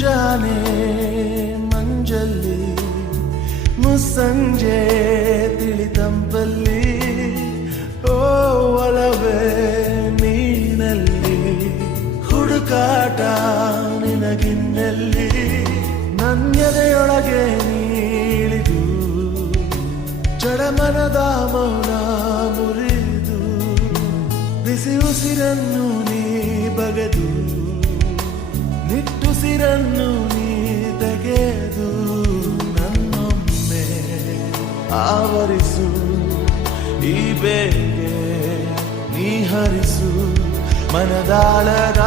ಮುಂಜಾನೆ ಮಂಜಲ್ಲಿ ಮುಸ್ಸಂಜೆ ತಿಳಿತಂಪಲ್ಲಿ ಓ ಒಲವೇ ನೀನಲ್ಲಿ ಹುಡುಕಾಟ ನಿನಗಿನ್ನಲ್ಲಿ ನನ್ನೆದೆಯೊಳಗೆ ನೀಳಿದು ಜಡಮನದ ಮೌನ ಮುರಿದು ಬಿಸಿ ಉಸಿರನ್ನು ನೀ ಬಗೆದು ನಿಟ್ಟುಸಿರನ್ನು ನೀ ತೆಗೆದು ನನ್ನೊಮ್ಮೆ ಆವರಿಸು ಈ ಬೇಗೆ ನೀ ಹರಿಸು ಮನದಾಳದ